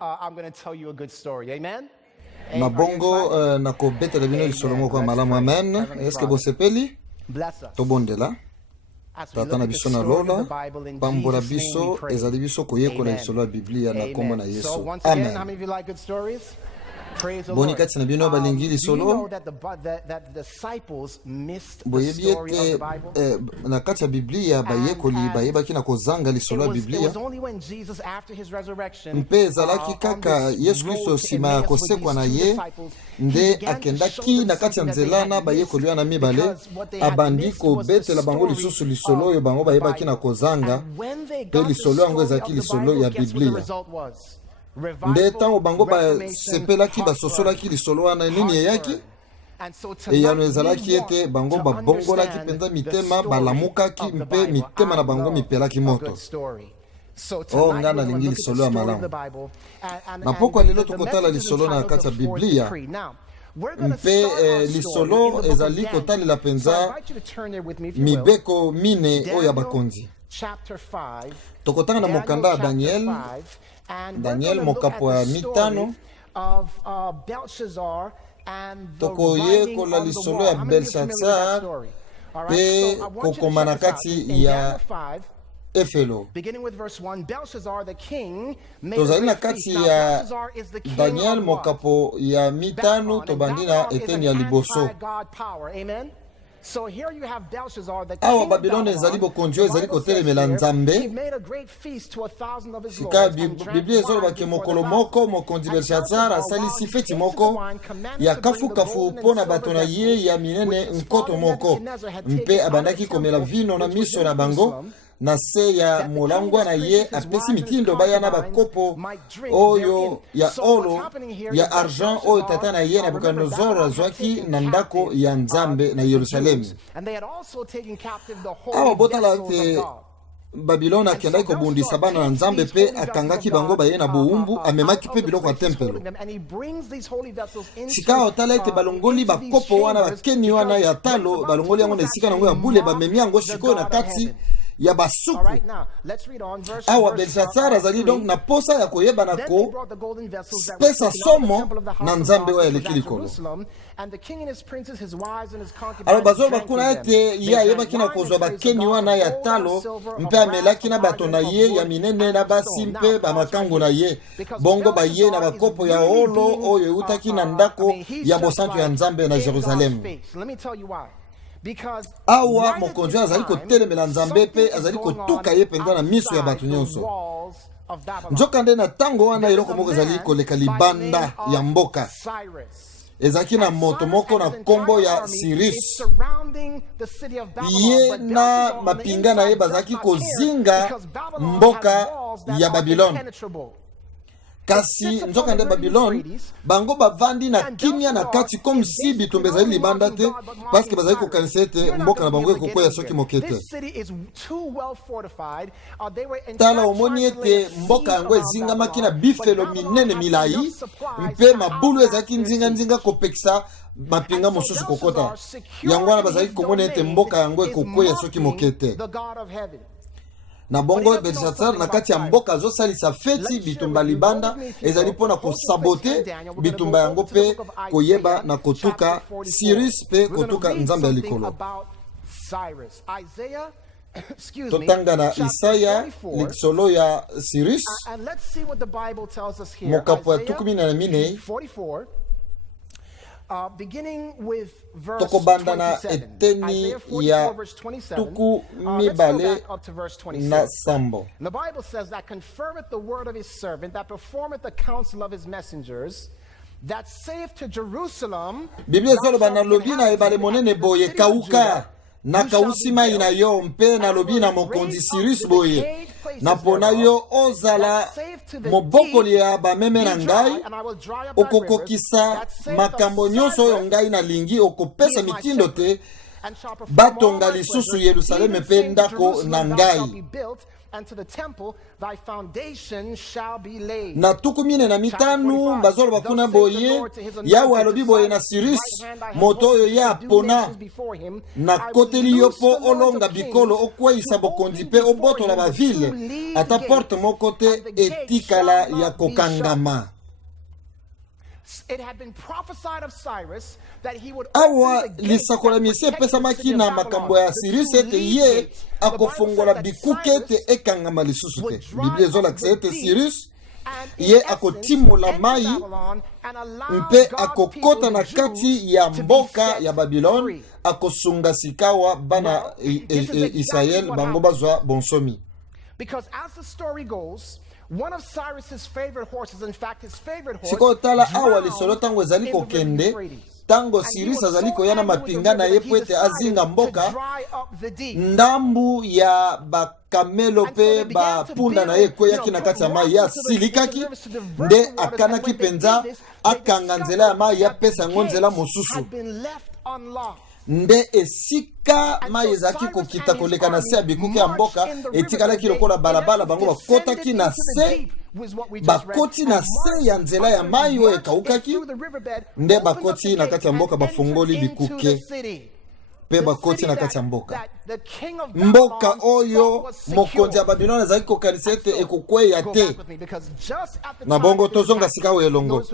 I'm going to tell you a good story. Amen? Na bongo na kobeta la bino Llisolo moko malamu amen. Est-ce que bosepeli? Tobondela. Tata na biso na lola. Pambola biso ezali biso koyekola Llisolo ya Biblia na kombo na Yesu. Amen. How many of you like good stories? Praise the Boni Lord. kati na bino balingi Llisolo. That the disciples missed the Boyebi story of the ete Bible? na kati ya Biblia bayekoli bayebaki na kozanga Llisolo ya It Biblia. was only when Jesus, after his resurrection, Mpe ezalaki kaka Yesu Kristo sima ya kosekwa na ye nde akendaki na kati ya nzela na bayekoli wana mibale abandi kobetela bango lisusu Llisolo oyo bango bayebaki na kozanga mpe Llisolo yango ezalaki Llisolo ya Biblia. Nde ntango bango basepelaki basosolaki Llisolo wana nini eyaki eyano ezalaki ete bango babongolaki mpenza mitema balamukaki mpe mitema na bango mipelaki moto. Nga nalingi Llisolo ya malamu. Na pokwa lelo tokotala Llisolo na kati ya Biblia mpe Llisolo ezali kotalela mpenza mibeko mine oyo ya bakonzi. Tokotanga na mokanda ya Daniel mokapo ya mitano. Tokoyekola Llisolo ya Belshazzar pe kokoma na kati ya Efelo. Tozali na kati ya Daniel mokapo ya mitano tobandi na eteni ya liboso. Awa Babilone ezali bokonzi oyo ezali kotelemela Nzambe. Sika Biblia ezolobaki mokolo moko mokonzi Belshazzar asalisi feti moko ya kafu mpona bato na ye ya minene nkoto moko mpe abandaki komela vino na miso na bango. Na se ya molangwa na ye apesi mitindo baya na bakopo oyo ya olo ya argent oyo tata na ye Nabucodonosor azwaki na ndako ya Nzambe na Yerusalemu. Awa botala te Babilone akendaki kobundisa bana na Nzambe pe akangaki bango baye na bowumbu amemaki pe biloko ya tempelo. Sika otala ete balongoli bakopo wana bakeni wana ya talo balongoli yango na esika nango ya bule bamemi yango sikoyo na kati ya basuku. Awa Belshazzar azali donc na posa ya koyeba na ko pesa somo na Nzambe oyo eleki likolo. Alors bazo bakuna ete ye ayebaki na kozwa bakeni wana ya talo mpe amelaki na bato na ye ya minene na basi mpe bamakango na ye bongo baye na bakopo ya olo oyo eutaki na ndako ya bosantu ya Nzambe na Jerusalemu. Awa mokonzi azali kotelemela Nzambe pe azali kotuka ye penza na miso ya bato nyonso. Nzoka nde na tango wana eloko moko ezali koleka libanda ya mboka. Ezaki na moto moko na kombo ya Cyrus. Ye na mapinga na ye bazaki kozinga mboka ya Babilone. Kasi nzoka nde Babilone bango bavandi na kimia na kati comme si bitumba ezali libanda te parce que bazali kokanisa ete mboka na bango ekokoya soki mokete. Tala omoni ete mboka yango ezingamaki na bifelo minene milai mpe mabulu ezalaki nzinga kopekisa mapinga mosusu kokota. Yango wana bazali komona ete mboka yango ekokoya soki mokete. Na bongo Belshazzar na kati ya mboka azosalisa feti bitumba libanda ezali mpona kosabote bitumba yango pe koyeba na kotuka Cyrus pe kotuka Nzambe ya likolo. Totanga na Isaya Llisolo ya Cyrus mokapo ya tukumi na minei. Tokobanda na eteni ya tuku mibale na sambo. The Bible says that confirmeth the word of his servant, that performeth the counsel of his messengers, that saith to Jerusalem. Biblia ezoloba na lobi na ebale monene boye kauka na kausi mai na yo mpe na lobi na mokonzi Cyrus boye na pona yo ozala mobokoli ya bameme na ngai okokokisa makambo nyonso oyo ngai nalingi okopesa mitindo te batonga lisusu Yerusaleme mpe ndako na ngai. Na tuku mine na mitanu bazoloba kuna boye Yawe alobi boye na Cyrus moto oyo ya pona na koteli yo po olonga bikolo okweyisa bokonzi mpe obotola bavile ata porte moko te etikala ya kokangama. Awa lisakola miese epesamaki na makambo ya Cyrus ete ye akofongola bikuke ete ekangama lisusu te. Biblia ezolakisa ete Cyrus ye akotimola mai mpe akokota na kati ya mboka ya Babylone akosunga sikawa bana Israel bango bazwa bonsomi. Because as the story goes, one of Cyrus's favorite horses, in fact his favorite horse, siko tala awa Llisolo tango ezali kokende tango Cyrus azali koyana mapinga na ye po ete azinga mboka ndambu ya bakamelo pe bapunda na ye kweyaki na kati ya mai ya silikaki nde akanaki penza akanga nzela ya mai ya pesa yango nzela mosusu nde esika mai ezalaki kokita koleka na se ya bikuke ya mboka etikalaki lokola balabala bango bakotaki na se bakoti na se ya nzela ya mai oyo ekaukaki nde bakoti na kati ya mboka bafongoli bikuke pe bakoti na kati ya mboka oyo mokonzi ya Babiloni azalaki kokanisa ete ekokweya te na bongo tozonga sika oyo elongo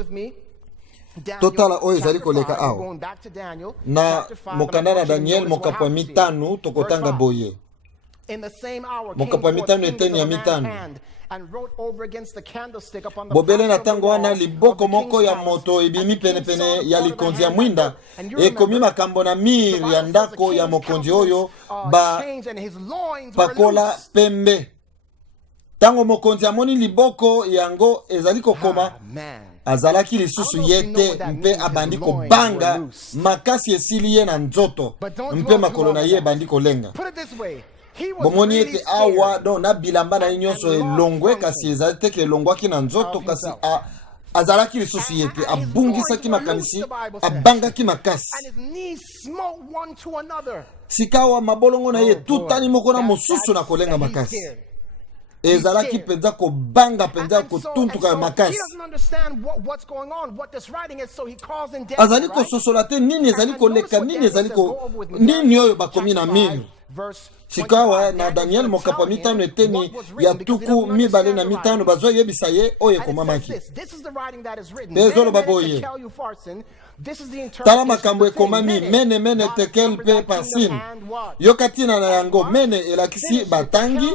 totala oyo ezali koleka awa na mokanda na Daniel mokapo ya mitano tokotanga boye mokapo ya mitano eteni ya mitano bobele na tango wana liboko moko ya moto ebimi penepene ya likonzi ya mwinda ekomi makambo na mir ya ndako ya mokonzi oyo pakola pembe tango mokonzi amoni liboko yango ezali kokoma azalaki lisusu yete mpe abandi kobanga makasi esili ye na nzoto mpe makolo na ye ebandi kolenga. Bomoni ete awa don na bilamba na nyonso elongwe kasi ezali te ke elongwaki na nzoto kasi azalaki lisusu yete abungisaki makanisi abangaki makasi sikawa mabolongo na ye tutani moko na mosusu na kolenga makasi ezalaki penza kobanga penza kotuntuka makasi azali kososola te nini ezali koleka nini ezali nini oyo bakomi na minu sikawa na Daniel mokapo mitano eteni ya tuku mibale na mitano bazwa yebisa ye oyo ekomamaki ezoloba boye tala makambo ekomami mene tekel pe pasin yokatina na yango mene elakisi batangi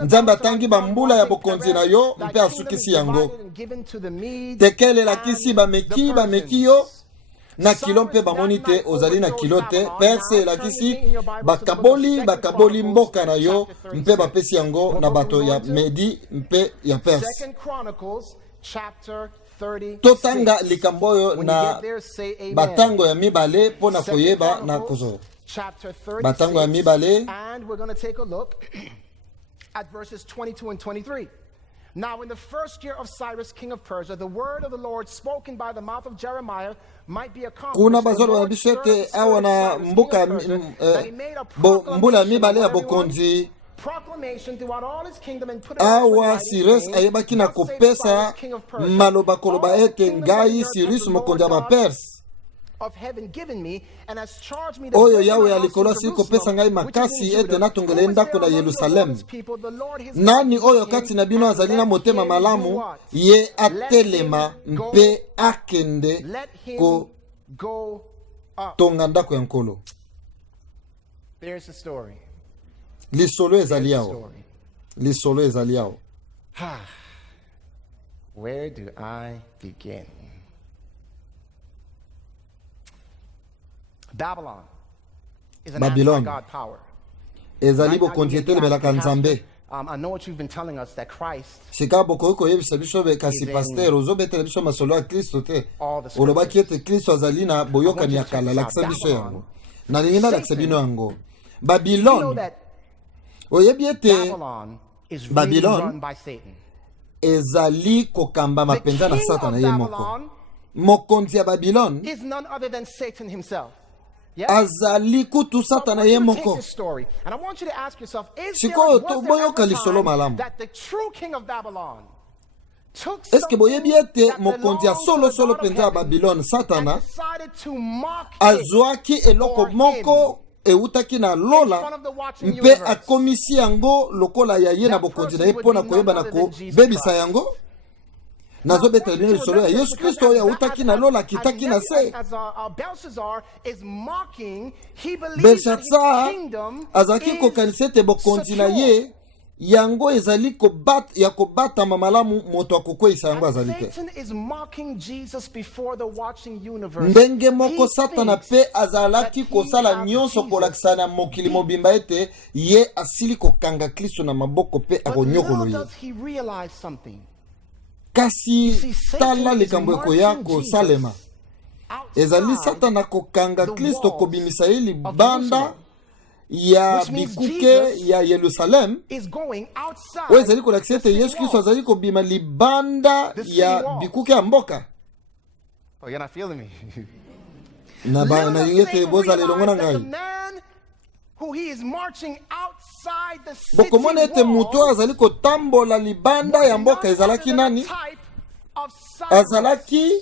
nzambe atangi bambula ya bokonzi na yo mpe asukisi yango tekel elakisi bameki yo na kilo mpe bamoni te ozali na kilo te perse elakisi bakaboli mboka na yo mpe bapesi yango na bato ya Medi mpe ya Perse. Totanga likambo oyo na batango ya mibale pona koyeba na kozo batango ya mibale and we're going to take a look at verses 22 and 23. Now in the first year of Cyrus king of Persia the word of the Lord spoken by the mouth of Jeremiah might be accomplished. Kuna bazolo bishete awa na mbuka mbula mibale ya bokonzi awa Cyrus ayebaki na kopesa maloba koloba ete ngai Cyrus mokonzi ya Baperse oyo Yawe alikolo asili kopesa ngai makasi ete natongele ndako na Yerusalemu. Nani oyo kati na bino azali na motema malamu ye atelema mpe akende ko tonga ndako ya nkolo. Llisolo ezali yao. Llisolo ezali yao. Where do I begin? Babylon is an anti-God power. Ezali bokonzi etelebelaka nzambe. I know what you've been telling us that Christ Shika boko koyebisa biso be kasi pasteur ozobetela biso masolo ya Kristo te. Olobaki ete Kristo azali na boyokani ya kala lakisa biso yango. Na lingina lakisa bino yango. Babylon oyebi ete Babylon ezali kokamba mapenza na Satana ye moko. Mokonzi ya Babylon is none other than Satan himself. azali kutu satana ye moko. Sikoyo toboyoka lisolo malamu. Eske boyebi ete mokonzi ya solo penza ya Babylone satana azwaki eloko moko eutaki na lola mpe akomisi yango lokola ya ye na bokonzi na ye mpona koyeba na kobebisa yango. Nazobeta bino lisolo ya Yesu Kristo oyo eutaki na lola kitaki na se. Belshazzar azalaki kokanisa ete bokonzi na ye yango ezali kobatama malamu moto akokweyisa yango azali te. Ndenge moko satana pe azalaki kosala nyonso kolakisa na mokili mobimba ete ye asili kokanga Kristo na maboko pe akonyokolo ye. Kasi tala likambo ekoya kosalema. Ezali satana kokanga Kristo kobimisa ye libanda ya bikuke ya Yerusalem. Oyo ezali kolakisa ete Yesu Kristo azali kobima libanda ya bikuke ya mboka. Oh, you're not feeling me. Na yingete bozala elongo na ngai. Bokomona ete mutu azali kotambola libanda ya mboka ezalaki nani? Azalaki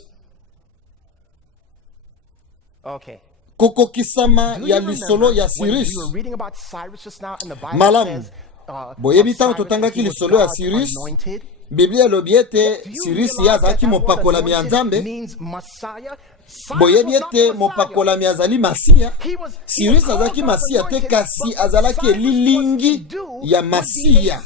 kokokisama ya lisolo ya Cyrus. Malamu boyebi ntango totangaki lisolo ya Cyrus, Biblia elobi ete Cyrus ye azalaki mopakolami ya Nzambe. Boyebi ete mopakolami azali Masiya. Cyrus azalaki Masiya te, kasi azalaki elilingi ya Masiya.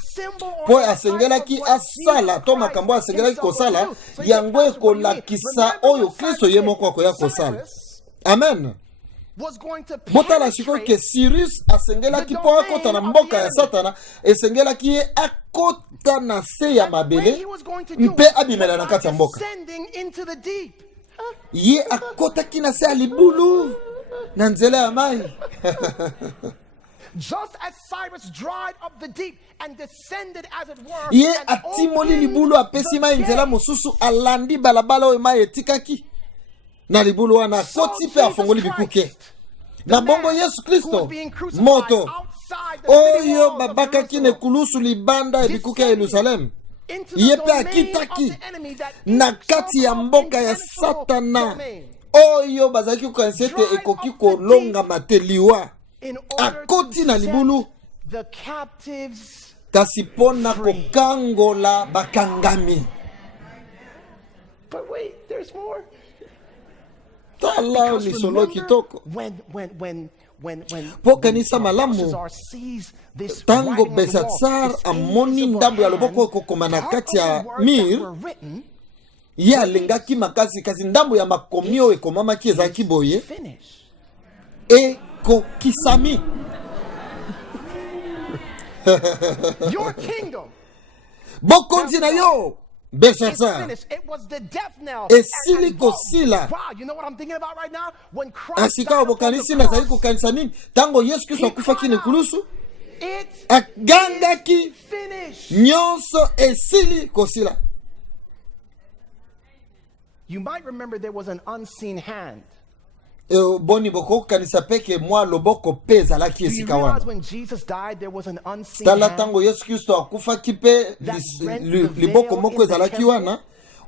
Po asengelaki asala to makambo asengelaki kosala yango ekolakisa oyo Kristo ye moko akoya kosala. Amen. Botala siko ke Cyrus asengelaki po akota na mboka ya satana, esengelaki ye akota na se ya mabele mpe abimela na kati ya mboka. Ye akotaki na se ya libulu na nzela ya mai. Just as Cyrus dried up the deep and descended as it were. Ye atimoli libulu apesi mai nzela mosusu alandi balabala oyo mai etikaki. Na libulu wana koti pe afongoli bikuke. Na bongo Yesu Kristo moto oyo babakaki ne kulusu libanda ebikuke ya Yerusalem. Ye pe akitaki na kati ya mboka ya satana oyo bazaki kokanisa ete ekoki kolonga mateliwa. Akoti na libulu kasi pona kokangola bakangami. But wait, there's more. Tala lisolo kitoko. Po kanisa malamu tango Belshazzar amoni ndambo ya loboko ekokoma na kati ya mir, ye alengaki makasi kasi ndambo ya makomi oyo ekomamaki ezalaki boye ekokisami. Your kingdom. Bokonzi na yo Belshazzar esili kosila. Asika obokanisi na zali kokanisa nini? Tango Yesu Kristo akufaki na kulusu agangaki nyonso esili kosila. You might remember there was an unseen hand. Boni boko kanisa peke mwa loboko pe ezalaki esika wana. Tala tango Yesu Kristo akufaki pe liboko moko ezalaki wana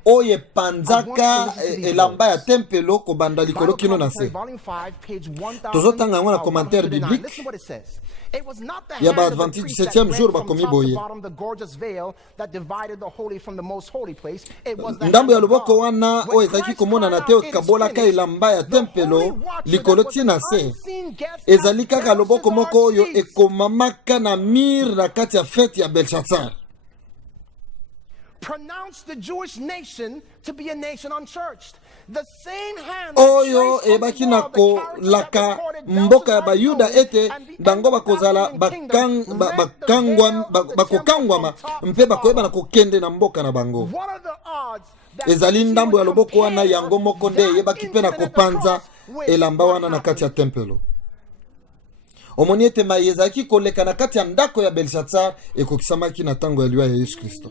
oye panzaka elamba ya tempelo kobanda likolo kino na se. Tozotanga yango na commentaire biblique ya ba Adventiste du 7e jour bakomi boye. Ndambo ya loboko wana oyo ezalaki komona na te kabolaka elamba ya tempelo likolo tina se. Ezali kaka loboko moko oyo ekomamaka na mir na kati ya fete ya Belshazzar. Pronounced the Jewish nation to be a nation unchurched. The same hand oyo ebaki na kolaka mboka ya Bayuda ete bango bakozala bakokangwama mpe bakoyeba na kokende na mboka na bango. Ezali ndambo ya loboko wana yango moko nde yebaki pe na kopanza elamba wana na kati ya tempelo. Omoni ete mai ezalaki koleka na kati ya ndako ya Belshazzar ekokisamaki na tango ya liwa ya Yesu Kristo.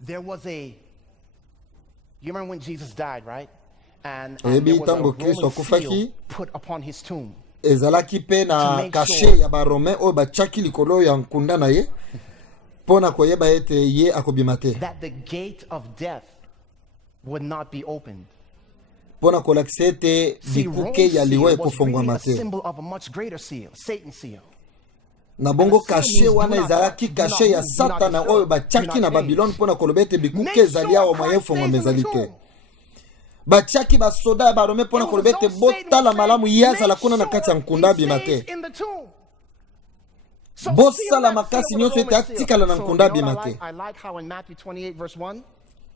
There was you remember when Jesus died, right? and Oyebi there was a tango Kristo Roman seal akufaki put upon his tomb. ezalaki pe na kashe ya barome oyo batiaki likolo ya nkunda na ye mpona koyeba ete ye akobima te, That the gate of death would not be opened. mpona kolakisa ete See, Rome's bikuke ya liwa seal was ekofongwama really a te. symbol of a much greater seal, Satan's seal. Na bongo kashe wana ezalaki kashe ya satana oyo batiaki na Babylone mpona koloba ete bikuke ezali awa mwa efongwama ezali te. Batiaki basoda ya barome mpona koloba ete botala malamu ye azala kuna na kati ya nkunda abima te. Bosala makasi nyonso ete atikala na nkunda abima te.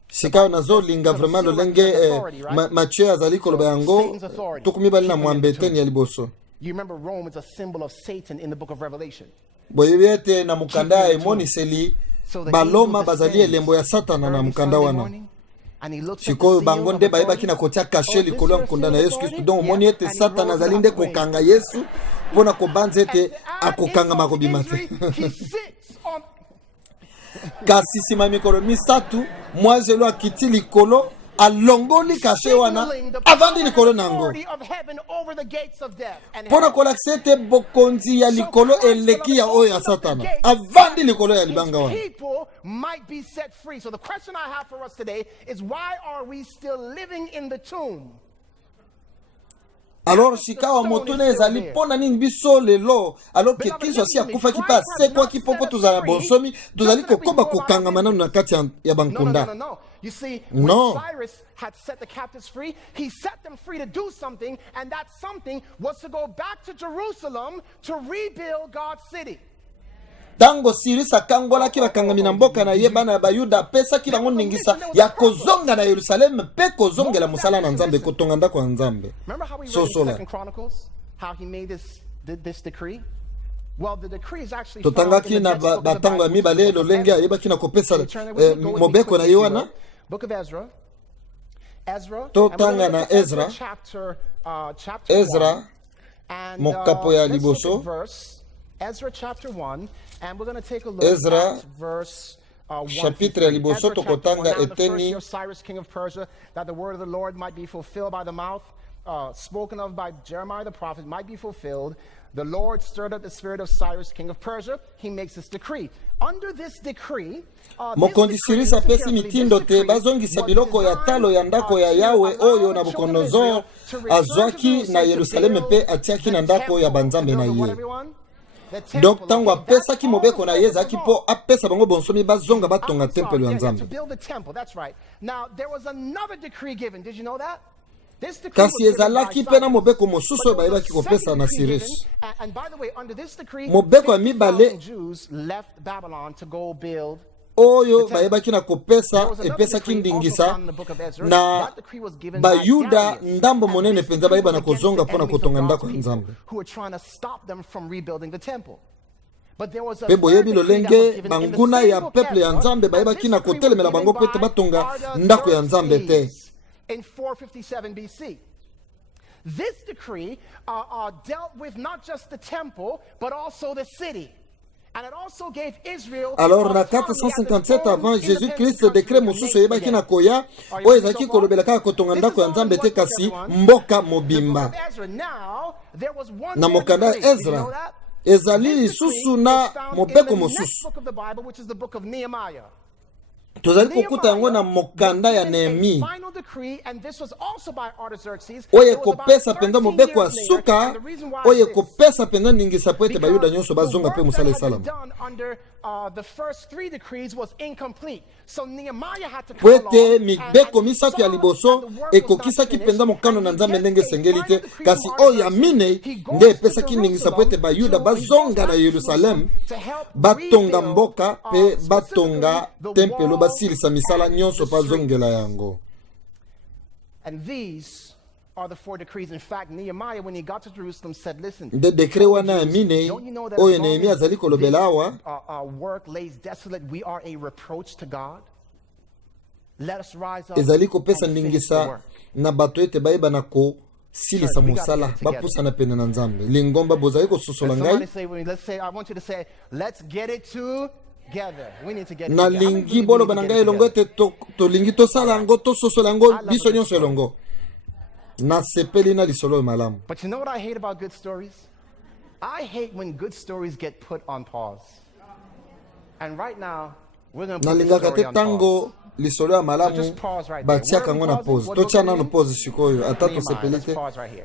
Sikayo nazolinga vraiment lolenge Matthieu azali koloba yango tukumi bali na mwambeteni ya liboso. You remember Rome is a symbol of Satan in the book of Revelation. Boyebi ete na mukanda ya emoniseli baloma bazali elembo ya satana na mukanda wana. Sikoyo bango nde bayebaki na kotia kashe likolo ya nkunda na Yesu Kristo. Donc omoni ete satana azali nde kokanga Yesu mpona kobanza ete akokanga makobima te. Kasi nsima mikolo misatu mwazelo akiti likolo alongoli kashe wana avandi likolo nango mpona kolakisa ete bokonzi ya likolo eleki ya oyo ya satana avandi likolo ya libanga wana. So the question I have for us today is, why are we still living in the tomb? Alors sikawa motuna ezali mpona nini biso lelo alors ke Kristo asi akufaki pa asekwaki popo tozala bonsomi tozali kokoba kokangama nanu na kati ya bankunda. You see, when Cyrus had set the captives free, he set them free to do something, and that something was to go back to Jerusalem to rebuild God's city. Tango Sirisa kangolaki bakangami na mboka na ye bana ya Bayuda apesaki bango ningisa ya kozonga na Yerusalemu pe kozongela mosala na Nzambe kotonga ndako ya Nzambe. Remember how we read in 2 Chronicles how he made this decree? Well, the decree is actually totangaki na batango ya mibale lolenge ayebaki na kopesa mobeko na Yohana. Book of Ezra. Totanga na Ezra. Ezra mokapo ya liboso. Ezra chapter 1, and we're going to take a look Ezra at verse chapitre ya liboso tokotanga eteni Cyrus king of Persia, that the word of the Lord might be fulfilled by the mouth spoken of by Jeremiah the prophet might be fulfilled. The Lord stirred up the spirit of Cyrus king of Persia. He makes this decree. Under this decree, mokonzi Sirisa pesi mitindo te bazongisa biloko ya talo ya ndako ya Yawe oyo Nabucodonosor azwaki na Yerusalemu pe atiaki na ndako ya banzambe na ye. Donc tango apesaki mobeko na ye ezalaki mpo apesa bango bonsomi bazonga batonga tempelo ya Nzambe. Kasi ezalaki pe na mobeko mosusu oyo bayebaki kopesa na Sirus. Mobeko ya mibale oyo bayebaki na kopesa epesaki ndingisa na Bayuda ndambo monene penza bayeba na kozonga mpona kotonga ndako ya Nzambe. Pe boyebi lolenge banguna ya peuple ya Nzambe bayebaki na kotelemela bango po ete batonga ndako ya Nzambe te. In 457 BC. This decree dealt with not just the temple, but also the city. And it also gave Israel. Alors na 457 avant Jésus-Christ décret mosusu yebaki na koya oyo ezalaki kolobela kaka kotonga ndako ya Nzambe te kasi mboka mobimba. Na mokanda Ezra ezali lisusu na mobeko mosusu. Tozali kokuta yango na mokanda ya Nehemi oyo kopesa penza mobeko ya suka oyo kopesa penza ningisa po ete Bayuda nyonso bazonga pe mosala esalama. Po ete mibeko misato ya liboso ekokisaki penza mokano na Nzambe ndenge esengeli te kasi oyo ya minei nde epesaki ningisa po ete Bayuda bazonga na Yerusalemu batonga mboka pe batonga tempelo basilisa misala nyonso bazongela yango. And these are the 4 decrees. In fact, Nehemiah, when he got to Jerusalem, said, listen, de decret wana ya minei oyo Nehemi azali kolobela awa work lays desolate, we are a reproach to God. Let us rise up ezali kopesa ndingisa na bato ete bayeba na ko silisa mosala bapusana pene na Nzambe lingomba bozali kososola ngai. I want you to say, let's get it together. We need to get it na together. lingi bolo bananga elongo ete to lingi to sala ngo to sosola ngo biso nyonso elongo. nasepeli na lisolo oyo malamu. But you know what I hate about good stories? I hate when good stories get put on pause. And right now, we're going to put the Nalingaka story te on pause. tango lisolo ya malamu batiaka ngo na pause. Totia nanu pause sikoyo ata tosepeli te.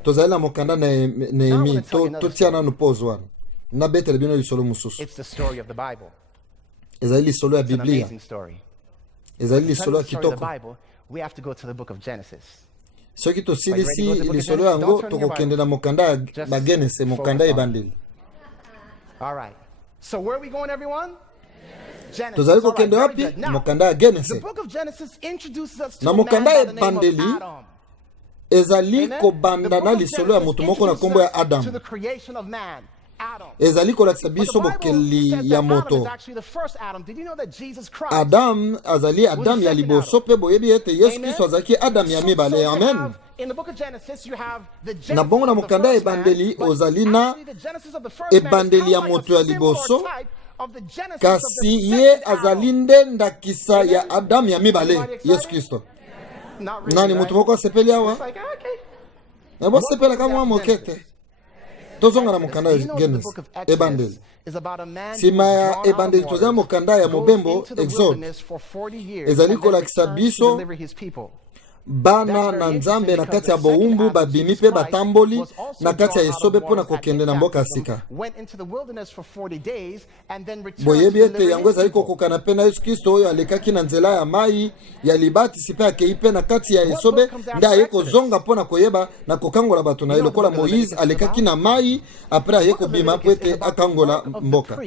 Tozali na mokanda na Nehemi totia nanu pause wana. Na betele bino lisolo mususu. It's the story of the Bible. Ezali lisolo ya It's an Biblia. amazing story. Ezali To tell lisolo ya the story of the kitoko. Bible, we have to go to the book of Genesis. Soki tosilisi Are you ready to go to the book of lisolo Genesis? yango Don't turn your tokokende Bible. na mokanda ya Just bagenese mokanda focus on ebandeli. All right. So where are we going, everyone? Genesis. Tozali All right, kokende very wapi? good. Now, Mokanda ya the Genese. book of Genesis introduces us to Na a man mokanda by ya the name of ebandeli Adam. ezali Amen? kobanda The na book of lisolo ya moto Genesis moko na introduces kombo ya us to Adam. the creation of man, Adam. Ezali kolakisa But the biso Bible bokeli says ya that Adam is moto. actually the first Adam. Did you know that Jesus Christ Adam azali Adam ya liboso pe boyebi ete Yesu Amen? Kristo azalaki Adam ya mibale. you Amen. have, in the book of Genesis, you have the Na Genesis bongo na of the mokanda first man, ebandeli but ozali na actually the Genesis of the first man is ebandeli ya kind of moto like ya a symbol or liboso, type of the Genesis of kasi the ye second azali Adam. nde ndakisa ya Adam ya mibale Everybody excited? Yesu Kristo. Not really, Nani right? mutu moko asepeli It's awa? like, okay. Na bosepela kama mokete. Tozonga na Exodus. mokanda Do ya you know that the Genese book of Exodus ebandeli. is about a man who Sima was ya drawn out of ebandeli tozali waters, mokanda ya goes mobembo into the Exode. wilderness for 40 years, Ezali and then kolakisa returns to biso deliver his people. bana na nzambe na kati ya bowumbu babimi pe batamboli na kati ya esobe mpona kokende na mboka sika. Boyebi ete yango ezali kokokana pe na Yesu Kristo oyo alekaki na nzela ya mai ya libatisi pe akei pe na kati ya esobe nde aye kozonga mpona koyeba na kokangola bato na ye lokola Moïse alekaki na mai apres aye kobima po ete akangola mboka.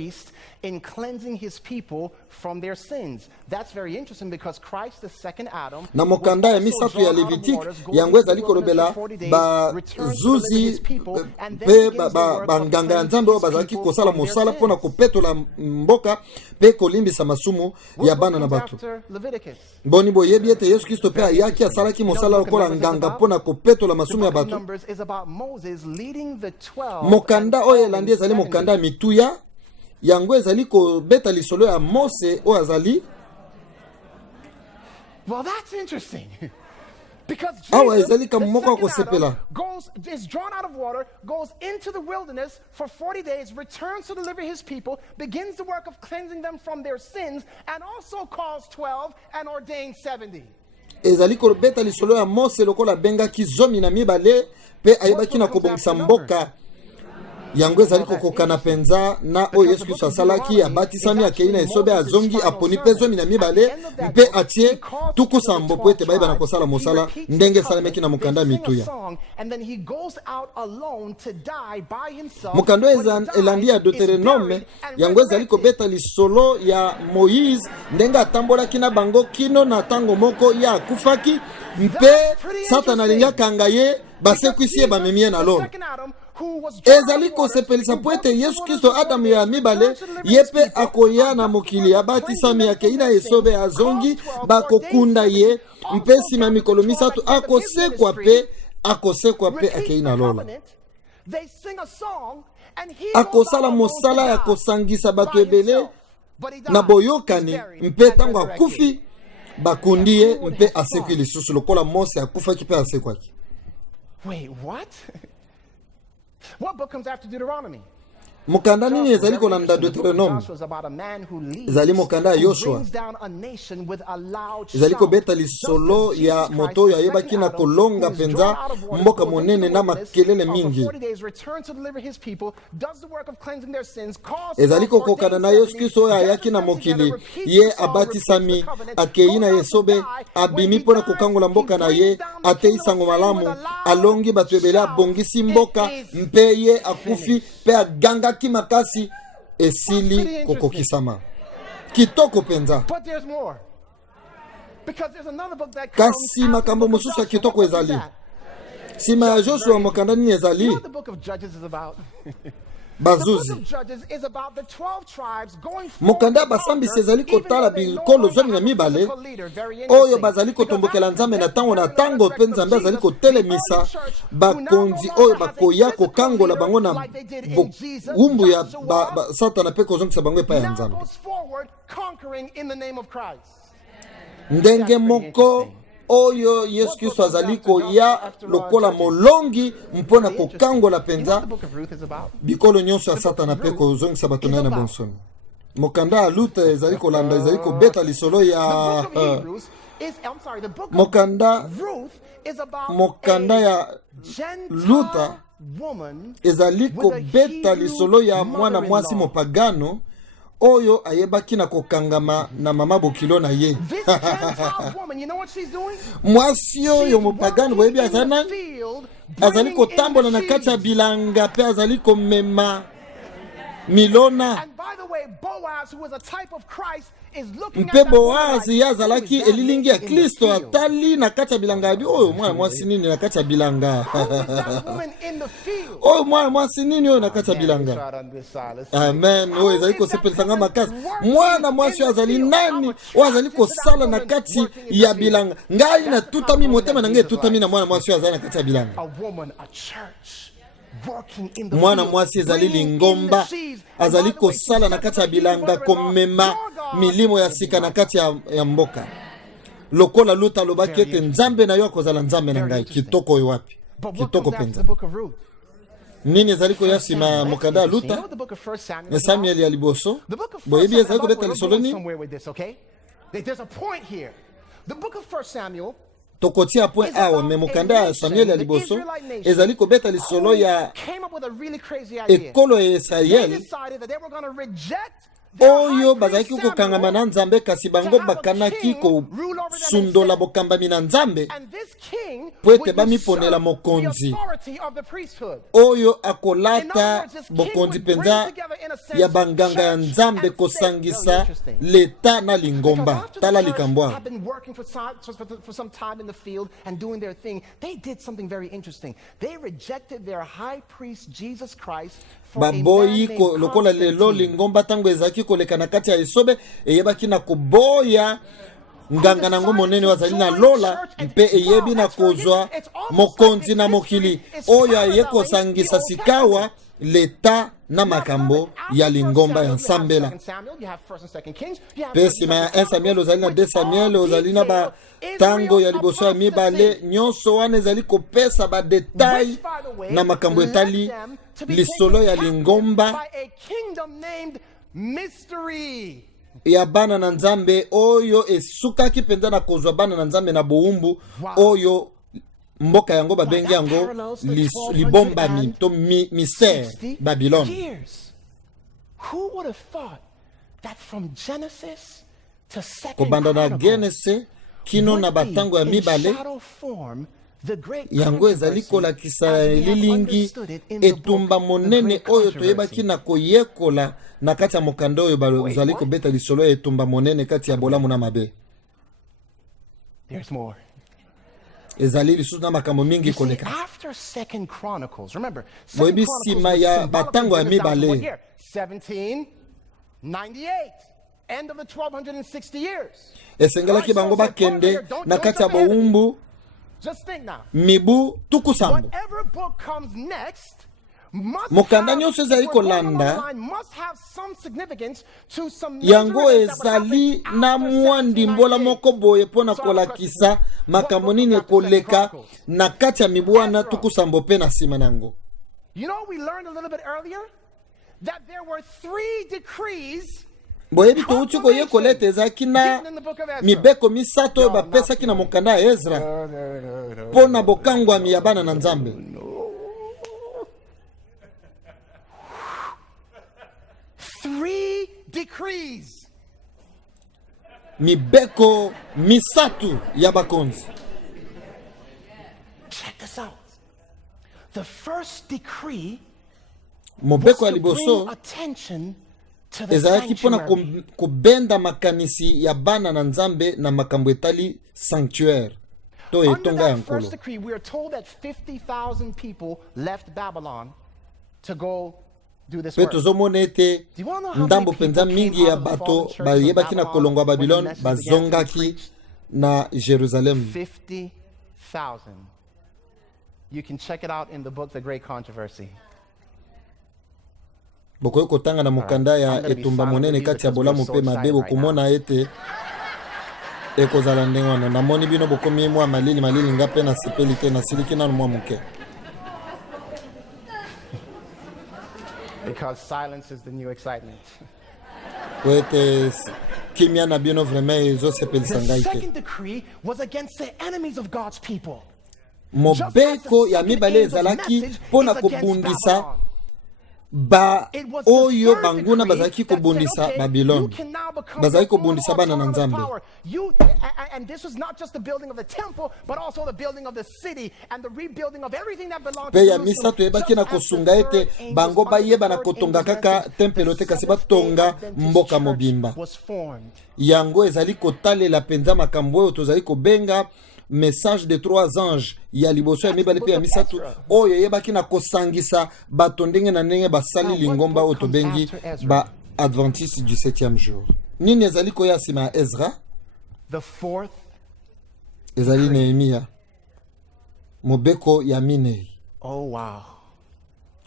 In cleansing his people from their sins. That's very interesting because Christ, the second Adam, na mokanda ya misato ya Levitique yango ezali kolobela bazuzi pe banganga ya nzambe oyo bazalaki kosala mosala mpona kopetola mboka pe kolimbisa masumu ya bana na bato. Boni boyebi ete Yesu Kristo pe ayaki asalaki mosala lokola nganga mpona kopetola masumu ya bato. Mokanda oyo elandi ezali mokanda ya mituya yango ezali kobeta lisolo ya Mose oyo azali. Well, that's interesting. Because Awa Jesus, ezali the kamoko second kosepela. Adam, is drawn out of water, goes into the wilderness for 40 days, returns to deliver his people, begins the work of cleansing them from their sins, and also calls 12 and ordains 70. Ezali kobeta lisolo ya Mose lokola bengaki zomi na mibale pe ayebaki na kobongisa mboka. Yango ezali kokokana penza na oyo Yesu Kristo asalaki abatisami akei na esobe azongi aponi pe zomi na mibale mpe atie tuku sambo po ete bayeba na kosala mosala ndenge esalamaki na mokanda mituya. Mokando elandi ya Deuteronome yango ezali kobeta lisolo ya Moïse ndenge atambolaki na bango kino na tango moko ya akufaki mpe Satana alingaki kanga ye basekwisi ye bamemi ye na lolo. Ezali kosepelisa po ete Yesu Kristo Adamu ya mibale ye pe akoya na mokili abatisami akei na esobe azongi bakokunda ye mpe nsima mikolo misato akosekwa pe akei na lola. Akosala mosala ya kosangisa bato ebele na boyokani mpe tango akufi bakundi ye mpe asekwi lisusu lokola Mose akufaki pe asekwaki. Wait, what? What book comes after Deuteronomy? Mokanda nini ezali kolanda Deuteronome? Ezali mokanda ya Yoshua. Ezali kobeta lisolo ya moto oyo ayebaki na kolonga penza mboka monene na makelele mingi. Ezali kokokana na Yesu Kristo oyo ayaki na mokili ye abatisami akei na esobe abimi mpona kokangola mboka na ye atei sango malamu alongi bato ebele abongisi mboka mpe ye akufi pe agangaki makasi esili kokokisama kitoko penza. Kasi makambo mosusu ya kitoko ezali sima ya Joshua mokanda nini ezali bazuzi mokanda basambisi ezali kotala bikolo zomi na mibale oyo bazali kotombokela nzambe na tango pe nzambe azali kotelemisa bakonzi oyo bakoya kokangola bango na wumbu ya Satana pe kozongisa bango epai ya nzambe ndenge moko oyo Yesu Kristo azaliko ya lokola molongi mpona kokangola penza bikolo nyonso ya Satana pe kozongisa bato naye na bonsomi. Mokanda ya Luta ezali kolanda ezali kobeta lisolo ya mokanda ya Luta ezali kobeta lisolo ya mwana mwasi mopagano oyo ayebaki na kokangama na mama bokilo na ye. Mwasi oyo mopagano boyebi azali kotambola na kati ya bilanga pe azali komema milona. Mpe Boazi yazalaki elilingi ya Kristo atali na kati ya bilanga ya oyo mwana mwasi nini na kati ya bilanga. Oyo mwana mwasi nini oyo na kati ya bilanga. Amen. Oyo ezali kosepelisa makasi. Mwana mwasi azali nani? Oyo azali kosala na kati ya bilanga. Ngai na tutami motema na ngai tutami na mwana mwasi azali na kati ya bilanga. Mwana mwasi ezali lingomba azali kosala na kati ya bilanga komema milimo ya sika na kati ya mboka. Lokola Luta lobaki ete nzambe na yo akozala nzambe na ngai. Kitoko oyo wapi? Kitoko penza. Nini ezali koya sima mokanda Luta? Ne Samuel ya liboso. Boyebi ezali kobeta lisolo ni? Tokotia point awa me mokanda ya Samuel ya liboso ezali kobeta lisolo ya ekolo ya Israel oyo bazalaki kokangama na Nzambe kasi bango bakanaki kosundola bokambami na Nzambe po ete bamiponela mokonzi oyo akolata bokonzi penza ya banganga ya Nzambe kosangisa leta na lingomba. Tala likambwa baboyi lokola lelo lingomba tango ezaki koleka na kati ya esobe eyebaki na koboya nganga nango monene wazali na lola mpe eyebi na kozwa mokonzi na mokili oyo aye kosangisa sikawa leta na makambo ya lingomba ya nsambela. Pe sima ya 1 Samuel ozali na 2 Samuel ozali na ba tango ya liboso ya mibale nyonso wana ezali kopesa ba detail na makambo etali lisolo ya lingomba ya bana na Nzambe oyo esukaki penza na kozwa bana na Nzambe na boumbu oyo mboka yango babengi yango libombami to mystère Babylone. Kobanda na Genesis kino na batango ya mibale yango ezali kolakisa lilingi etumba monene oyo toyebaki na koyekola na kati ya mokanda oyo bazali kobeta lisolo ya etumba monene kati ya bolamu na mabe. Ezali lisusu na makambo mingi koleka. Boyebi sima ya batango ya mibale 1798 end of the 1260 years. Esengelaki bango bakende na kati ya boumbu mibu tukusambo. Mokanda nyonso ezali kolanda yango ezali na mwandi mbola moko boye pona kolakisa makambo nini ekoleka na kati ya mibu wana tukusambo pe na sima nango. You know, we learned a little bit earlier that there were 3 decrees boyebi touti koyekola ete ezalaki na mibeko misato oyo bapesaki na mokanda ya Ezra mpo na bokangwami ya bana na Nzambe. Decrees. Mibeko misatu ya bakonzi. Check this out. The first decree mobeko ya liboso ezalaki mpona kobenda makanisi ya bana na Nzambe na makambo etali sanctuaire to etonga ya nkolo. First decree, we are told that 50,000 people left Babylon to go do this work. Tozomona ete ndambo penza mingi ya bato bayebaki na kolongwa Babylone bazongaki na Jerusalem. 50,000. You can check it out in the book The Great Controversy. Bokoyo kotanga na mokanda ya etumba monene kati ya bolamu pe mabebo kumona ete ekozala ndenge wana namoni bino bokomi mwa malili nga mpe na sepeli te nasiliki nanu mwa moke. Because silence is the new excitement. Po ete kimia na bino vraiment ezosepelisa The ngai te. second decree was against the enemies of God's people. Mobeko ya mibale ezalaki mpona kobundisa ba oyo banguna bazalaki kobundisa Babylon, bazalaki kobundisa bana na Nzambe. And this was not just the building of the temple, but also the building of the city and the rebuilding of everything that belonged to pe ya Jerusalem. misato ebaki na kosunga ete bango bayeba na kotonga kaka tempelo te kasi batonga mboka mobimba. Yango ezali kotalela penza makambo oyo tozali kobenga message de trois anges ya liboso ya mibale pe ya misatu oyo yebaki na kosangisa bato ndenge na ndenge basali lingomba oyo tobengi ba adventiste du 7e jour. Nini ezali koya nsima ya Ezra? The fourth ezali Nehemia, mobeko ya minei. Oh wow.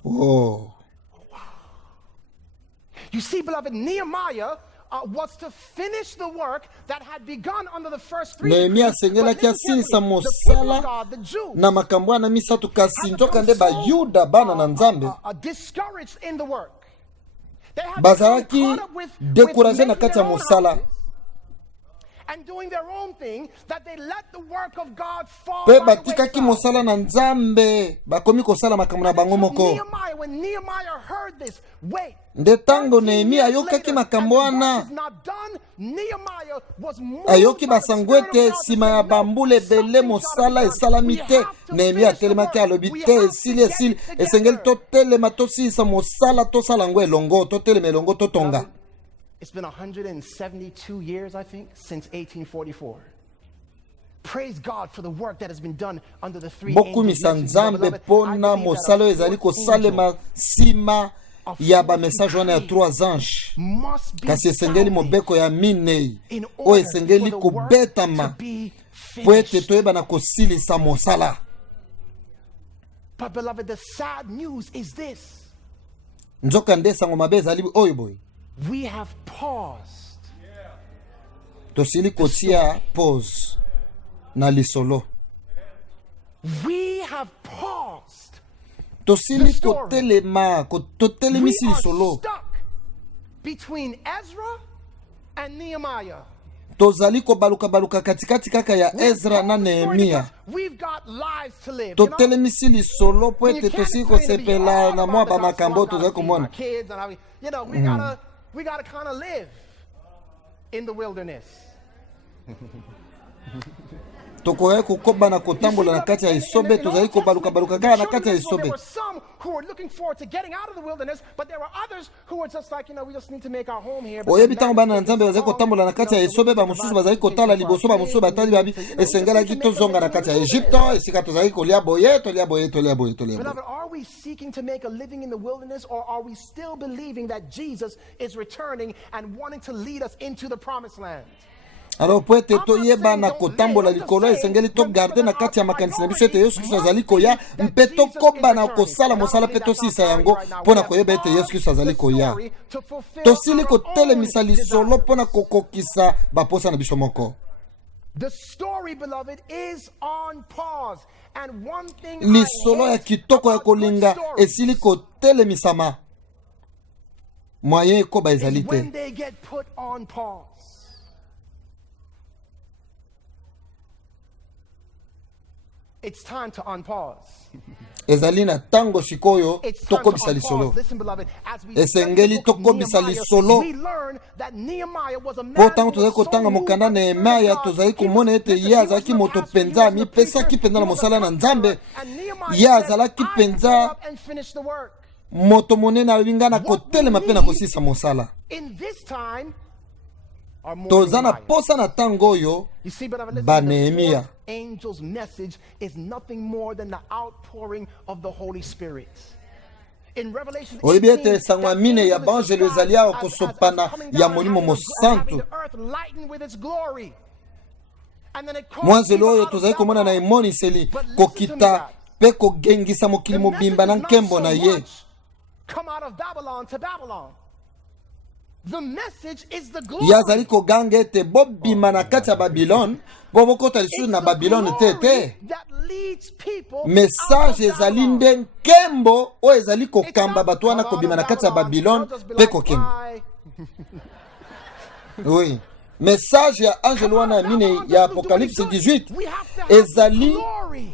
Oh. You see, beloved, Nehemiah was to finish the work that had begun under the first three. Nehemia asengelaki asilisa mosala na makambo na misatu kasi nzoka nde bayuda bana na Nzambe discouraged in the work. bazalaki dekuraje na kati ya mosala and doing their own thing, that they let the work of God fall pe by the batikaki wayside. mosala na Nzambe bakomi kosala makambo na bango moko. Nehemiah, when Nehemiah heard this, wait, Nde tango Nehemia ayokaki makambo wana ayoki basango ete nsima ya bambula ebele mosala esalami te, Nehemia atelemaki alobi te esili esengeli totelema tosilisa mosala tosala yango elongo totelema elongo totonga. It's been 172 years, I think, since 1844. Praise God for the work that has been done under the three angels. Bokumisa Nzambe pona mosala ezali kosalema sima ya ba message wana ya trois anges. Kasi esengeli mobeko ya minei o esengeli kobetama po ete toyeba na kosilisa mosala. But beloved, the sad news is this. Nzoka nde sango mabe ezali oyo boy. We have paused. Tosili kotia pause na Llisolo. We have paused. Tosili kotelema totelemisi Llisolo. Stuck between Ezra and Nehemiah. Tozali kobaluka katikati kaka ya Ezra na Nehemia. We've got lives to live. Totelemisi Llisolo po ete tosili kosepela na mwa ba makambo tozali komona. We gotta kind of live in the wilderness. Tokoya kukoba na kotambola na kati ya isobe tozali kobaluka kaka na kati ya isobe. There were some who were looking forward to getting out of the wilderness, but there were others who were just like, we just need to make our home here. Oyebi tango bana Nzambe bazali kotambola na kati ya isobe ba mususu bazali kotala liboso ba mususu batali babi esengela ki tozonga na kati ya Egypte esika tozali kolia boye. Beloved, are we seeking to make a living in the wilderness, or are we still believing that Jesus is returning and wanting to lead us into the promised land? Alors po ete toyeba na kotambola likolo esengeli to garder na kati ya makanisi na biso ete Yesu Kristo azali koya mpe tokoba na kosala mosala mpe tosisa yango mpo na koyeba ete Yesu Kristo azali koya. Tosili kotelemisa Llisolo mpo na kokokisa baposa na biso moko. The story, beloved, is on pause. And one thing Llisolo ya kitoko ya kolinga esili kotelemisama. Moyen ekoba ezali te. when they get put on pause. It's time to unpause. Ezali na tango sikoyo It's time to tokobisa unpause. Llisolo. Listen, beloved, as we Esengeli study the book of tokobisa Nehemiah, Llisolo. we learn that Nehemiah was a man Po tango who tozali was so kotanga moved mokanda by the Spirit of Nehemia God. tozali He komona was- ete listen, ye he was azalaki the moto pastor, he penza was the amipesaki preacher, penza na he was mosala a na pastor, Nzambe. and Nehemiah Ye said, azalaki "I will get penza up and finish the work." moto monene alinga na kotelema mpe na kosisa mosala. In this time, our morning Toza na life. posa na tango oyo You see, beloved, listen, ba the Nehemia. fourth angel's message is nothing more than the outpouring of the Holy Spirit. In Revelation oyebi 18, ete sango ya that mine ya angel is banjelo described ezali awa as kosopana coming ya down and molimo having mosantu. the earth lightened with its glory. And then it calls mwanzelo people oyo out of tozali komona na Babylon. emoniseli But listen to me, kokita guys. mpe kogengisa mokili The mobimba na message is nkembo not na so ye. much come out of Babylon to Babylon. The message is the glory. yazali koganga ete bobima na kati ya Babylone bobokota lisusu na Babylone tete. Message ezali nde nkembo oyo ezali kokamba bato wana kobima na kati ya Babylone mpe kokende. Oui. Message ya angelo wana mine ya Apocalypse 18 ezali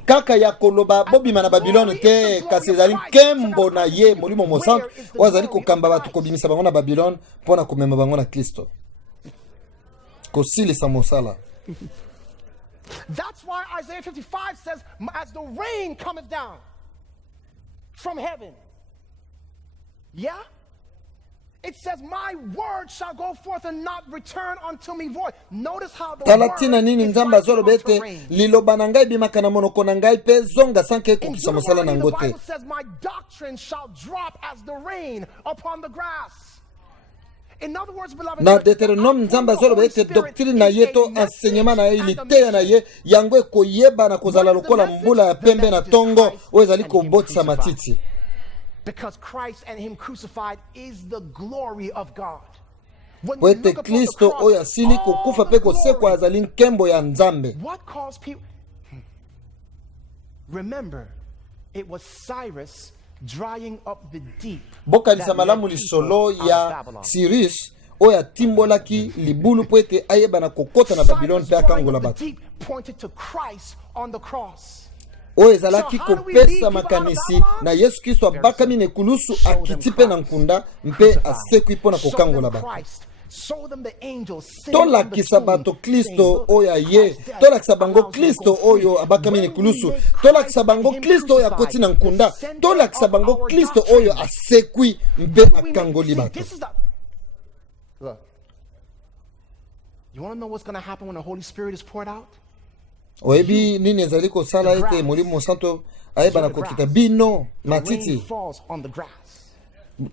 kaka ya koloba bobima na Babylone te, kasi ezali nkembo na ye molimo mosantu oyo azali kokamba bato kobimisa bango na Babylone mpona komema bango na Kristo, kosilisa mosala. That's why Isaiah 55 says, as the rain cometh down from heaven. Yeah? It says, my word shall go forth and not return unto me void. Notice how the Talatina nini word nzamba is zolo like bete rain. liloba na ngai bimaka na monoko na ngai pe zonga sanke kokisa mosala na The ngote. Bible says, my doctrine shall drop as the rain upon the grass. In other words, beloved, Na Deuteronome nzamba zolo bete doctrine na yeto enseignement na ye iliteya na ye yango ekoyeba na kozala lokola mbula ya pembe na tongo oyo ezali kobotisa matiti. because Christ and him crucified is the glory of God. Po ete Kristo oyo asili kokufa pe kosekwa azali nkembo ya Nzambe. What caused people? Remember, it was Cyrus drying up the deep. Bokanisa malamu Llisolo ya Cyrus oyo atimbolaki libulu po ete ayeba na kokota na Babylone pe akangola bato. Pointed to Christ on the cross. Oyo ezalaki kopesa makanisi na Yesu Kristo abakami na ekulusu akiti pe na nkunda mpe asekwi mpo na kokangola bato. Tolakisa bato Kristo oyo aye, tolakisa bango Kristo oyo abakami na ekulusu, tolakisa bango Kristo oyo akoti na nkunda, tolakisa bango Kristo oyo asekwi mpe akangoli bato. Look, you want to know what's going to happen when the Holy Spirit is poured out? Oyebi nini ezali kosala ete molimo mosantu ayeba na kokita bino matiti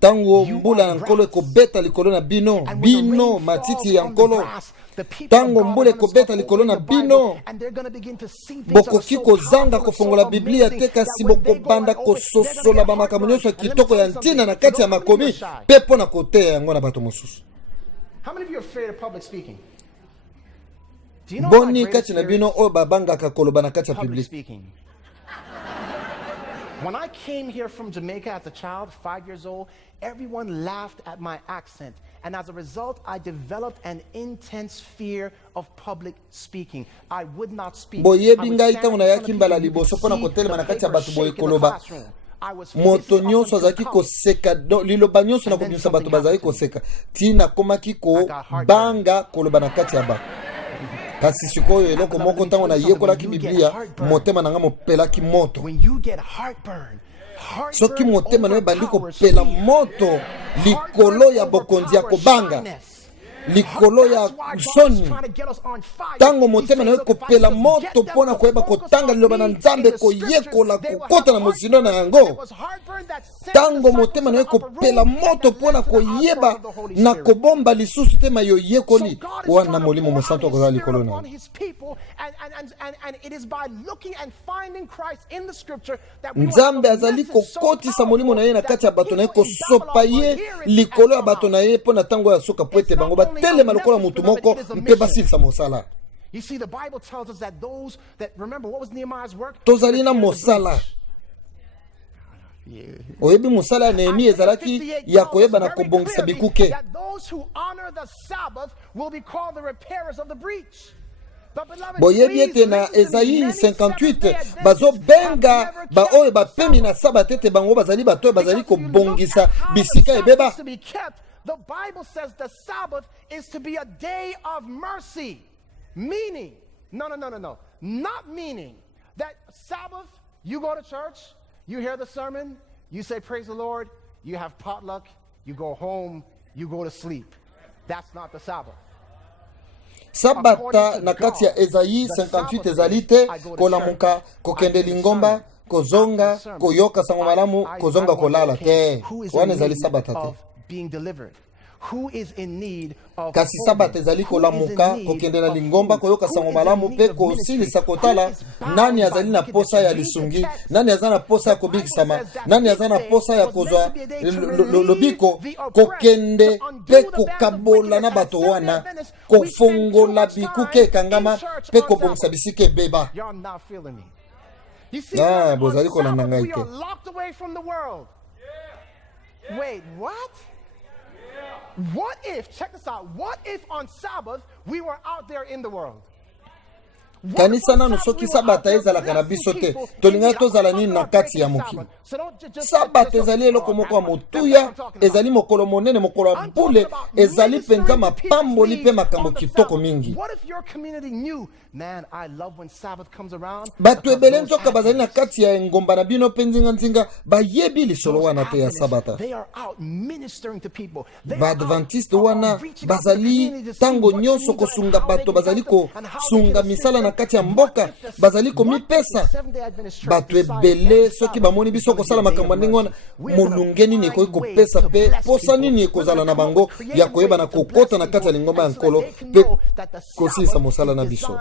tango mbula na nkolo ekobeta likolo na bino bino matiti ya nkolo tango mbula ekobeta likolo na bino bokoki kozanga kofongola Biblia te kasi bokobanda kososola bamakambo nyonso ya kitoko ya ntina na kati ya makomi mpe mpo na koteya yango na bato mosusu. Boni kati na bino oyo babangaka koloba na kati ya public. When I came here from Jamaica as a child, 5 years old, everyone laughed at my accent. And as a result, I developed an intense fear of public speaking. I would not speak. Boyebi ngai tango na yaki mbala liboso pona kotelema na kati ya bato boye koloba. Moto nyonso azaki koseka liloba nyonso na kobimisa bato bazali koseka. Tina komaki ko banga koloba na kati ya bato. Kasi sikoyo eloko moko tango na yekolaki Biblia motema nanga mopelaki moto. Soki motema na ebandi kopela moto likolo ya bokonzi ya kobanga likolo ya soni tango motema na kopela moto pona koyeba kotanga liloba na Nzambe koyekola kokota na mosindo na yango tango motema na kopela moto pona koyeba na kobomba lisusu tema yo yekoli wana molimo mosantu akozala likolo na Nzambe azali kokotisa molimo na ye na kati ya bato na ye kosopa ye likolo ya bato na ye pona tango ya soka po ete bango telema lokola mutu moko mpe basilisa mosala. Tozali na mosala. Oyebi mosala ya Nehemi ezalaki ya koyeba na kobongisa bikuke. Boyebi ete na Esaïe 58 bazo benga ba oyo bapemi na sabat ete bango bazali bato bazali kobongisa bisika ebeba. The Bible says the Sabbath is to be a day of mercy. Meaning, no. Not meaning that Sabbath, you go to church, you hear the sermon, you say praise the Lord, you have potluck, you go home, you go to sleep. That's not the Sabbath. Sabata na kati ya Esaïe 58 ezalite kolamuka kokende lingomba kozonga koyoka sango malamu kozonga kolala te wana ezali sabata te. Being delivered. who is in need of kasi sabata ezali kolamuka kokende na lingomba koyoka sango malamu mpe kosilisa kotala nani azali na posa ya lisungi, nani azali na posa ya kobikisama, nani azali na posa ya kozwa lobiko kokende mpe kokabola na bato wana kofongola bikuke ekangama mpe kobongisa bisika ebeba. Bozali kolanda ngai te. Wait, what? What if, check this out, what if on Sabbath we were out there in the world? Kanisa nanu soki sabata ezalaka na biso te tolinga tozala nini na kati ya mokili. Sabata ezali eloko moko ya motuya, ezali mokolo monene, mokolo ya bule, ezali penza mapamboli mpe makambo kitoko mingi. Bato ebele nzoka bazali na kati ya engomba na bino mpe nzinga bayebi lisolo wana te ya sabata. Baadventiste wana bazali tango nyonso kosunga bato, bazali kosunga misala na kati ya mboka, bazali komipesa. Bato ebele soki bamoni biso kosala makambo ndenge wana, molunge nini ekoki kopesa mpe posa nini ekozala na bango ya koyeba na kokota na kati ya lingomba ya nkolo mpe kosilisa mosala na biso.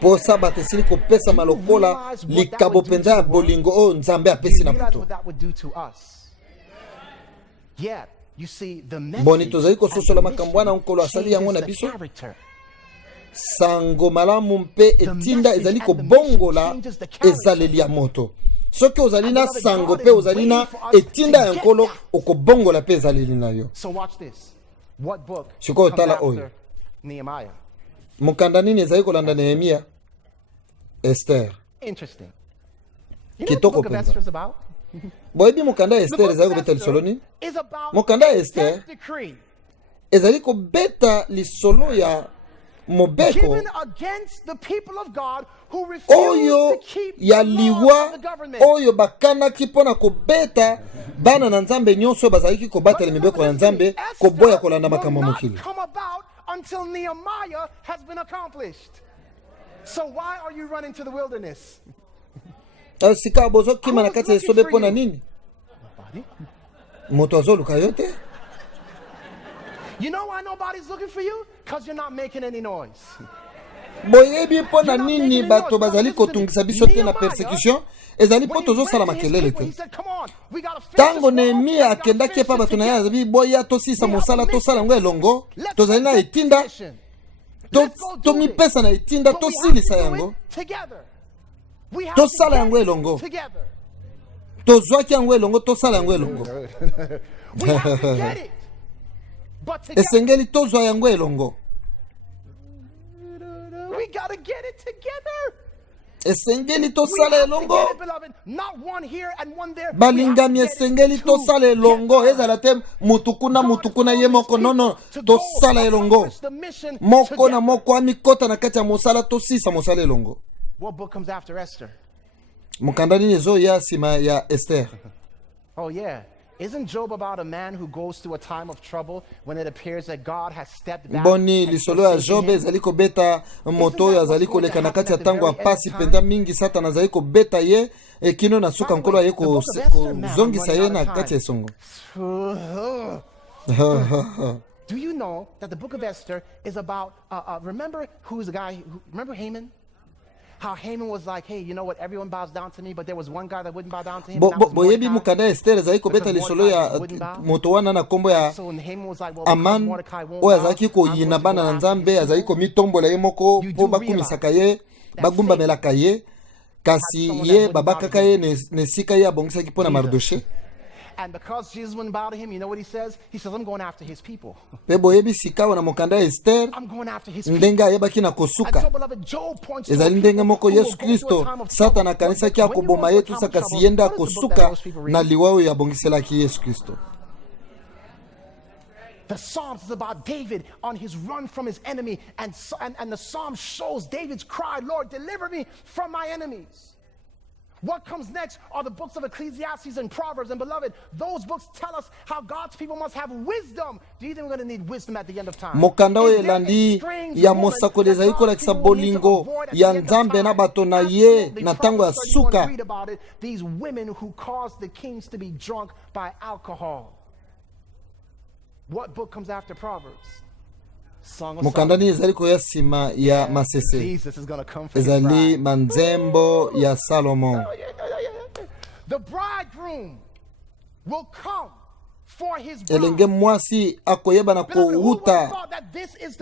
Posa bato esili kopesa malokola likabo penza ya bolingo oyo Nzambe apesi na bato. Boni tozali kososola makambo wana nkolo asali yango na biso. Sango malamu mpe etinda ezali kobongola ezaleli ya moto. Soki ozali na sango mpe ozali na etinda ya nkolo okobongola mpe ezaleli na yo. Shiko otala oyo mokanda nini ezali kolanda Nehemia? Esther. Kitoko penza. Boyebi mokanda ya Esther ezali kobeta lisolo nini? Mokanda ya Esther ezali kobeta lisolo ya mobeko oyo ya liwa oyo bakanaki mpona kobeta bana na Nzambe nyonso bazalaki kobatela mibeko ya Nzambe koboya kolanda makambo mokili. Until Nehemiah has been accomplished. So why are you running to the wilderness? Sika bozo kima na kati esobe pona nini? Moto azoluka yote. You know why nobody's looking for you? Because you're not making any noise. Boyebi pona nini bato bazali kotungisa biso te na persecution ezali po tozosala makelele te. Tango Nehemia akendaki epa bato na ye azabi boya tosisa mosala tosala yango elongo, tozali na etinda tomipesa na etinda tosilisa yango, tosala yango elongo, tozwaki yango elongo, tosala yango elongo. Esengeli tozwa yango elongo. We gotta get it together. Esengeli tosala elongo. Balingami esengeli tosala elongo. Ezala te mutukuna ye moko. No, tosala elongo. Moko na moko amikota na kati ya mosala tosisa mosala elongo. What book comes after Esther? Mukanda nini ezo ya sima ya Esther? Oh yeah. Isn't Job about a man who goes through a time of trouble when it appears that God has stepped back? Boni lisolo ya Job ezali kobeta moto ya zali koleka na kati ya tango ya pasi penza mingi Satana zali kobeta ye ekino na suka nkolo ye ko zongisa ye na kati ya songo. Do you know that the book of Esther is about remember who's the guy remember Haman? How Haman was like, hey, you know what? Everyone bows down to me, but there was one guy that wouldn't bow down to him. Boyebi mukanda Esther zali kobeta lisolo ya moto wana na kombo ya Aman oyo azalaki koyina bana na Nzambe azali komitombola ye moko po bakumisaka ye bagumba melaka ye kasi ye babakaka ye nesika ye abongisaki mpona Mardoche. And because Jesus wouldn't bow to him, you know what he says? He says, I'm going after his people. Boyebi sikawa na mokanda Esther ndenga ayebaki na kosuka ezali ndenge moko Yesu Kristo Satana kanisa kia koboma yetu sakasi yenda kosuka na liwao ya bongiselaki Yesu Kristo. The Psalms is about David on his run from his enemy, and the Psalm shows David's cry, Lord, deliver me from my enemies. What comes next are the books of Ecclesiastes and Proverbs. And beloved, those books tell us how God's people must have wisdom. Do you think we're going to need wisdom at the end of time? Mokanda oyo elandi ya mosakoleza iko lakisa bolingo ya nzambe na bato na ye na tango ya suka. These women who caused the kings to be drunk by alcohol. What book comes after Proverbs? Mokanda ni ezali koya sima ya masese. Ezali manzembo ya Salomo. The bridegroom will come for his bride. Elenge mwasi akoyeba na kouta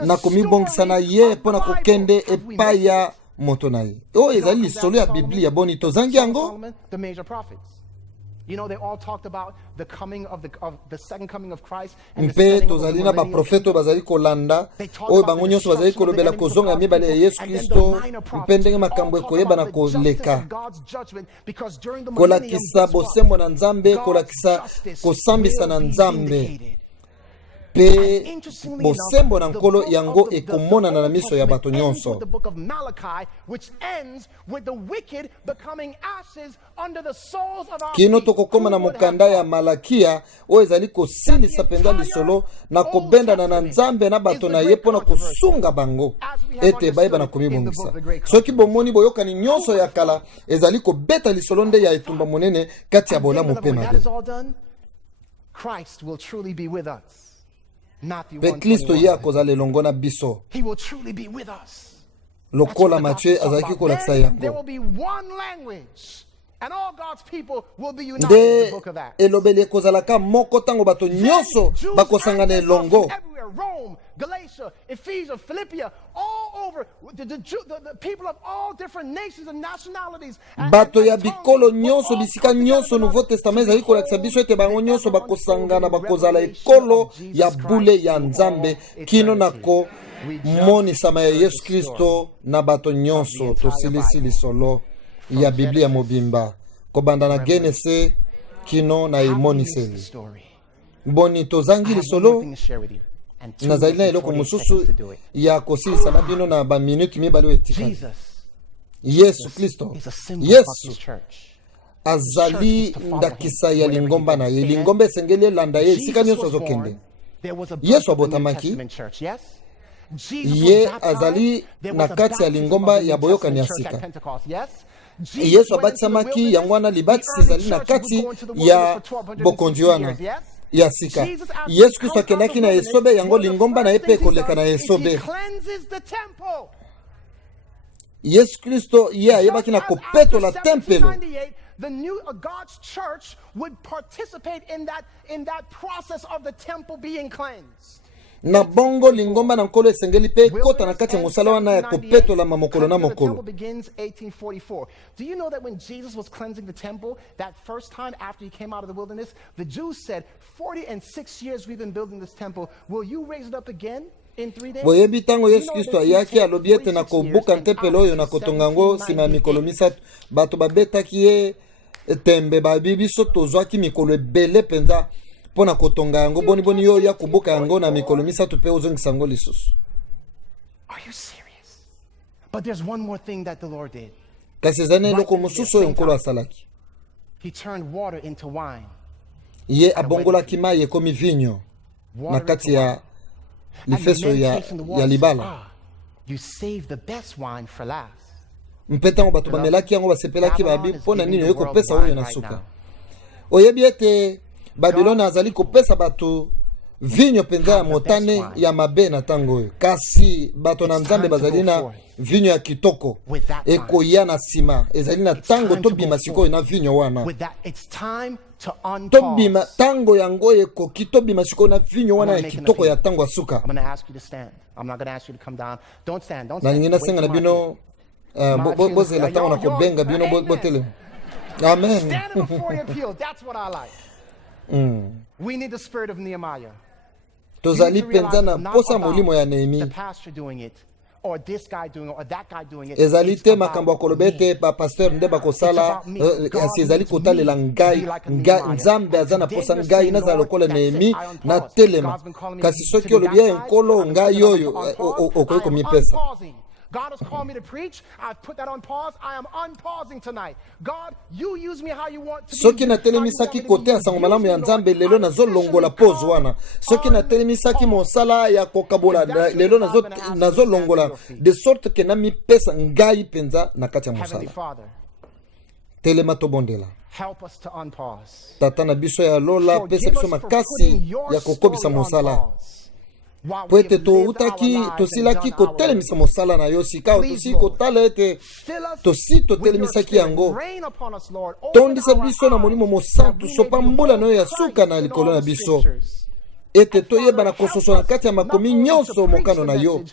na komibongisa na ye mpo na kokende epai ya moto na ye. Oyo ezali lisolo ya Biblia boni tozangi yango. The major prophets. You know, they all talked about the coming of the second coming of Christ and the setting of the tozali na ba profeto bazali kolanda oyo bango nyonso bazali kolobela kozonga mibale ya Yesu Kristo mpendenge makambo ekoyeba na koleka kolakisa bosembo na Nzambe kolakisa kosambisa na Nzambe pe bosembo na nkolo yango ekomonana na miso ya bato nyonso. Kino tokokoma na mokanda ya Malakia oyo ezali kosilisa penza lisolo na kobendana na Nzambe na bato na ye mpona kosunga bango ete bayeba na komibongisa. Soki bomoni boyokani nyonso ya kala ezali kobeta lisolo nde ya etumba monene kati ya bolamu mpe mabe. Christ will truly be with us. Pe Kristo ye akozala elongo na biso. He will truly be with us. Lokola Matthieu azalaki kolakisa yango. There will be one language and all God's people will be united in the book of Acts. Elobeli ekozalaka moko tango bato nyonso bakosangana elongo. Rome, Galatia, Ephesians, Philippia, all over the people of all different nations and nationalities. Bato ya bikolo nyonso bisika nyonso Nouveau Testament ezali kolakisa biso ete bango nyonso bakosangana bakozala ekolo ya bule ya Nzambe kino nako monisama ya Yesu Kristo na bato nyonso. Tosilisi lisolo ya Biblia mobimba kobanda na Genese kino na imoniseli boni tozangi lisolo nazali na eloko mosusu ya kosilisa na bino na ba minute mibale etikali. Yesu Kristo Yesu azali ndakisa ya lingomba na ye. Lingomba esengeli elanda ye esika nyonso azokende. Yesu abotamaki ye azali na kati ya lingomba ya boyokani ya sika. Yesu abatisamaki yango wana libatisi ezali na kati ya bokonzi wana ya sika. Yesu Kristo akendaki na esobe yango lingomba na epe koleka na esobe. Yesu Kristo ye ayebaki na kopetola tempelo. The new God's church would participate in that process of the temple being cleansed. Na bongo lingomba na nkolo esengeli pe kota na kati ya mosala wana ya kopetola mamokolo na mokolo. Do you know that when Jesus was cleansing the temple that first time after he came out of the wilderness, the Jews said, 46 years we've been building this temple, will you raise it up again in 3 days? Boyebi tango Yesu Kristo ayaki alobi ete na kobuka tempelo oyo na kotongango sima ya mikolo misatu bato babetaki ye tembe babibi so tozwaki mikolo ebele penza pona kotonga yango boni yo ya kubuka yango na mikolo misatu pe ozongisa yango lisusu. Are you serious? But there's one more thing that the Lord did. Kasi zane loko mususu oyo nkolo asalaki. He turned water into wine. Ye abongolaki mai ekomi vinyo na kati ya lifeso ya libala. You save the best wine for last. Mpetango bato bamelaki yango basepelaki babi pona nini oyo kopesa oyo na suka. Oyebi ete Babylone azali kopesa bato vinyo penza ya motane ya mabe na tango oyo. Kasi bato na Nzambe bazali na vinyo ya kitoko ekoya na sima ezali na tango tobima sikoyo na vinyo wana. Tobima tango yango ekoki tobima sikoyo na vinyo wana ya kitoko ya tango ya suka. Na ngina senga na bino bozela tango na kobenga bino botele. Amen. Standing before your appeal, that's what I like. We need the spirit of Nehemiah. Tozali penza na posa molimo ya Nehemi. The pastor doing it, or this guy doing it, or that guy doing it. Ezali te makambo akolobete ba pasteur nde bakosala ezali kotalela ngai Nzambe azana posa ngai na za lokola Nehemi na telema. Kasi soki olobi enkolo ngai yoyo okoyi komipesa. God has called me to preach. I've put that on pause. I am unpausing tonight. God, you use me how you want to. Soki na telemisaki kote ya sango malamu ya nzambe lelo nazo longola pause wana. Soki na telemisaki mosala ya kokabola lelo nazo longola de sorte que na mi pesa ngai penza na kati ya mosala. Telema to bondela. Help us to unpause. Tata na biso ya lola pesa biso makasi ya kokobisa mosala. Poete to utaki to silaki ko telemisa mosala na yo sika to si ko talete to si to telemisaki yango tondisa biso na molimo mosantu sopa mbula no ya suka na likolo na biso ete toyeba na kososo na kati ya makomi nyonso mokano na yo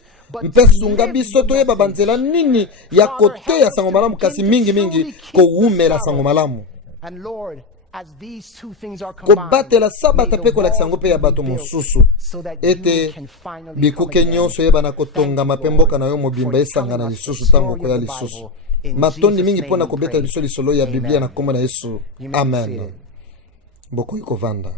mpesunga biso toyeba banzela nini ya kote ya sango malamu kasi mingi ko umela sango malamu. And Lord, as these two things are kobatela sabata pe kolakisa yango pe ya bato mosusu ete bikuke nyonso yeba na kotonga mapemboka na yo mobimba esangana lisusu tango koya lisusu matondi mingi mpona kobeta biso lisolo ya Biblia na kombo na Yesu. Amen. Bokoyi kovanda.